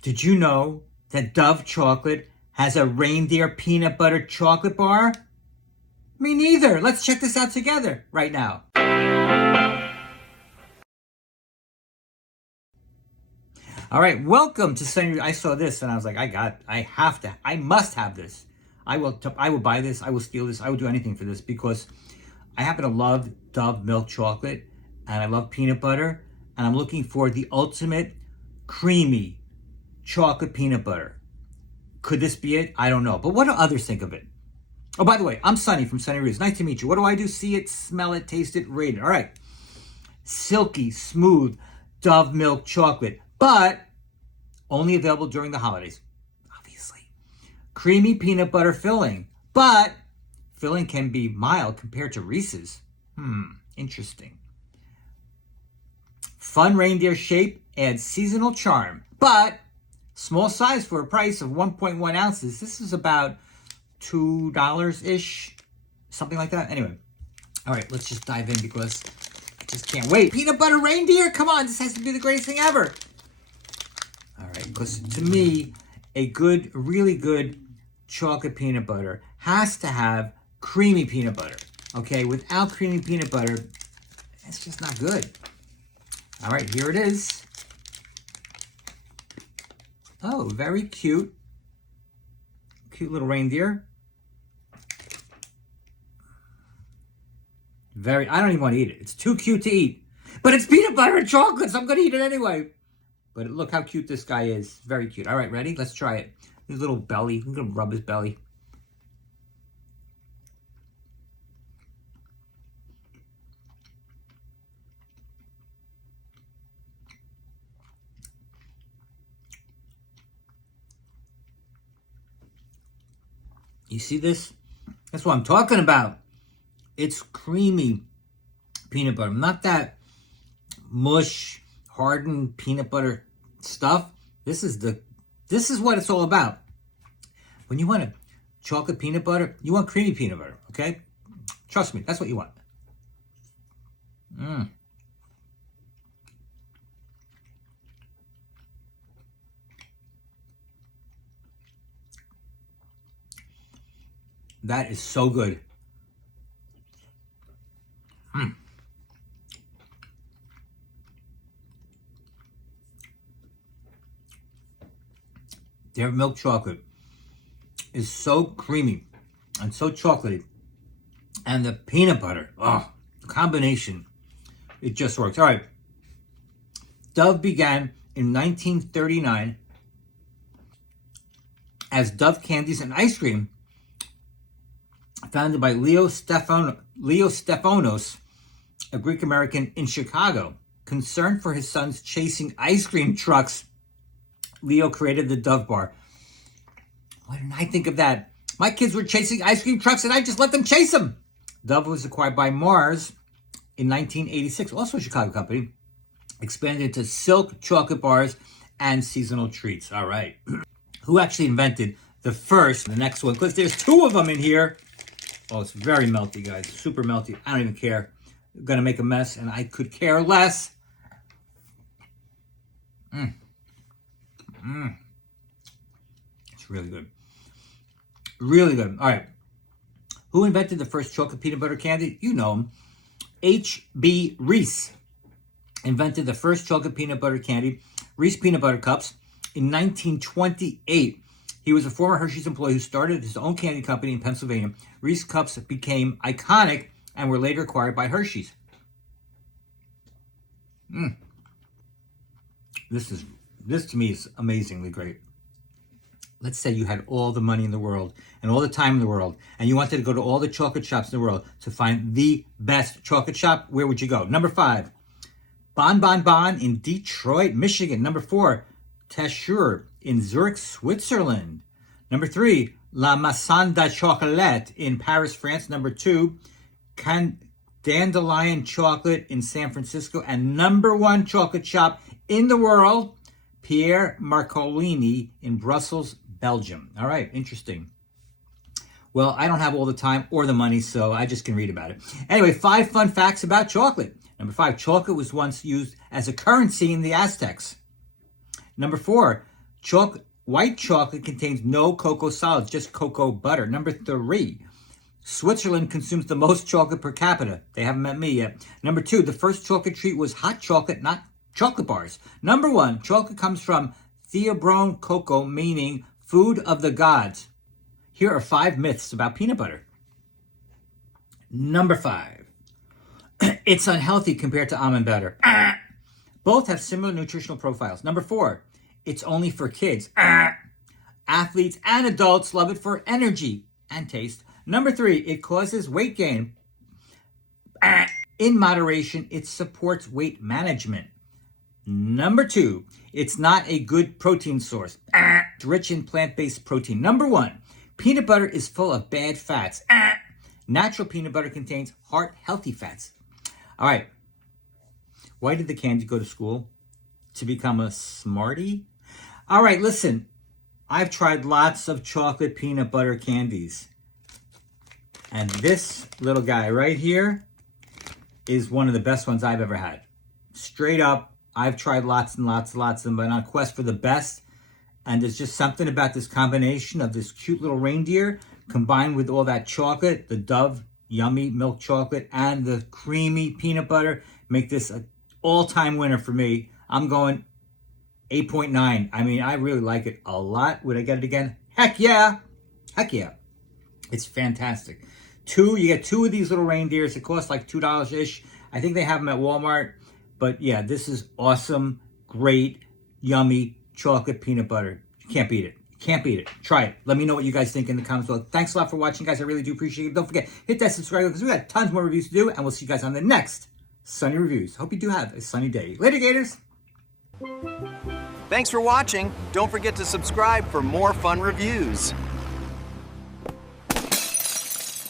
Did you know that Dove chocolate has a reindeer peanut butter chocolate bar? Me neither. Let's check this out together right now. All right, welcome to Sunny. I saw this and I was like, I must have this. I will buy this. I will steal this. I will do anything for this because I happen to love Dove milk chocolate and I love peanut butter and I'm looking for the ultimate creamy chocolate peanut butter. Could this be it? I don't know. But what do others think of it? Oh, by the way, I'm Sunny from Sunny Reese. Nice to meet you. What do I do? See it, smell it, taste it, rate it. All right. Silky, smooth Dove milk chocolate, but only available during the holidays, obviously. Creamy peanut butter filling, but filling can be mild compared to Reese's. Interesting. Fun reindeer shape adds seasonal charm, but small size for a price of 1.1 ounces. This is about $2-ish, something like that. Anyway, all right, let's just dive in because I just can't wait. Peanut butter reindeer, come on, this has to be the greatest thing ever. All right, because to me, a really good chocolate peanut butter has to have creamy peanut butter. Okay, without creamy peanut butter, it's just not good. All right, here it is. Oh, very cute. Cute little reindeer. I don't even want to eat it. It's too cute to eat. But it's peanut butter and chocolate, so I'm going to eat it anyway. But look how cute this guy is. Very cute. All right, ready? Let's try it. His little belly. I'm going to rub his belly. You see this? That's what I'm talking about. It's creamy peanut butter. Not that mush, hardened peanut butter stuff. This is what it's all about. When you want a chocolate peanut butter, you want creamy peanut butter, okay? Trust me, that's what you want. That is so good. Their milk chocolate is so creamy and so chocolatey. And the peanut butter, the combination, it just works. All right. Dove began in 1939 as Dove Candies and Ice Cream, founded by Leo Stefanos, a Greek American in Chicago. Concerned for his sons chasing ice cream trucks, Leo created the Dove bar. Why didn't I think of that? My kids were chasing ice cream trucks and I just let them chase them. Dove was acquired by Mars in 1986, also a Chicago company, expanded into silk chocolate bars and seasonal treats. All right. Who actually invented the next one? Because there's two of them in here. Oh, it's very melty, guys. Super melty. I don't even care. I'm going to make a mess, and I could care less. It's really good. Really good. All right. Who invented the first chocolate peanut butter candy? You know him. H.B. Reese invented the first chocolate peanut butter candy, Reese Peanut Butter Cups, in 1928. He was a former Hershey's employee who started his own candy company in Pennsylvania. Reese Cups became iconic and were later acquired by Hershey's. This to me is amazingly great. Let's say you had all the money in the world and all the time in the world, and you wanted to go to all the chocolate shops in the world to find the best chocolate shop. Where would you go? Number 5, Bon Bon Bon in Detroit, Michigan. Number 4, Taschur in Zurich, Switzerland. Number 3, La Maison de Chocolat in Paris, France. Number 2, Dandelion Chocolate in San Francisco. And number 1 chocolate shop in the world, Pierre Marcolini in Brussels, Belgium. All right, interesting. Well, I don't have all the time or the money, so I just can read about it. Anyway, 5 fun facts about chocolate. Number 5, chocolate was once used as a currency in the Aztecs. Number 4, White chocolate contains no cocoa solids, just cocoa butter. Number 3, Switzerland consumes the most chocolate per capita. They haven't met me yet. Number 2, the first chocolate treat was hot chocolate, not chocolate bars. Number 1, chocolate comes from theobrome cocoa, meaning food of the gods. Here are 5 myths about peanut butter. Number 5, it's unhealthy compared to almond butter. Both have similar nutritional profiles. Number 4, it's only for kids. Athletes and adults love it for energy and taste. Number 3, it causes weight gain. In moderation, it supports weight management. Number 2, it's not a good protein source. It's rich in plant-based protein. Number 1, peanut butter is full of bad fats. Natural peanut butter contains heart-healthy fats. All right. Why did the candy go to school? To become a smarty? All right, listen. I've tried lots of chocolate peanut butter candies. And this little guy right here is one of the best ones I've ever had. Straight up, I've tried lots and lots of them, but on a quest for the best. And there's just something about this combination of this cute little reindeer combined with all that chocolate, the Dove yummy milk chocolate, and the creamy peanut butter, make this an all-time winner for me. I'm going 8.9. I mean, I really like it a lot. Would I get it again? Heck yeah. Heck yeah. It's fantastic. You get 2 of these little reindeers. It costs like $2-ish. I think they have them at Walmart. But yeah, this is awesome, great, yummy chocolate peanut butter. You can't beat it. Can't beat it. Try it. Let me know what you guys think in the comments below. Thanks a lot for watching, guys. I really do appreciate it. Don't forget, hit that subscribe because we got tons more reviews to do, and we'll see you guys on the next Sunny Reviews. Hope you do have a sunny day. Later, Gators. Thanks for watching. Don't forget to subscribe for more fun reviews.